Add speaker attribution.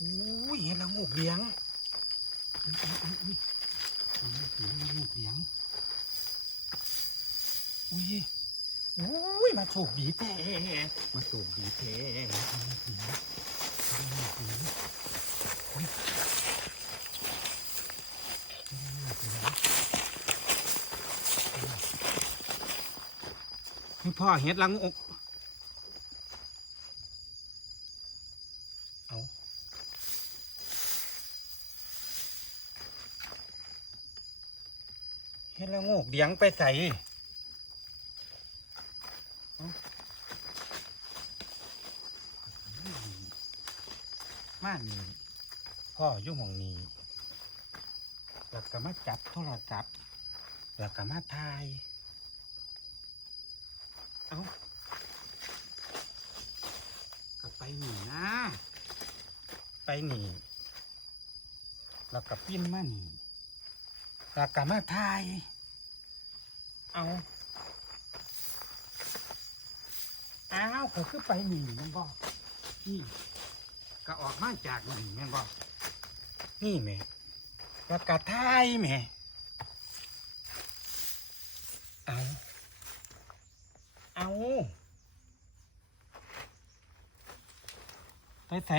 Speaker 1: อุ้ยเห็นละงูเลี้ยงอุ้ยอุ้ยอุ้ยงูเลี้ยงงูกเลี้ยงอุ้ยอุ้ยมาโชคดีแท้มาโชคดีแท้งูกเลี้ยงงูเลี้ยงคือพ่อเห็ดละงูกเอา เฮ็ดละโงกเดียงไปใส่มานี่พ่ออยู่หมองนี้แล้วก็มาจับโทรศัพท์แล้วก็มาถ่าย เอ้าก็ไปหนีนะ ไปหนีแล้วก็ปิ้นมานี่ ก็กมาทาย เอาเอ้าวก็คือไปหนีแม่งบอกนี่ก็ออกมาจากหนีแม่งบอกนี่แม่ก็กะทายแม่เอาเอาไปใส่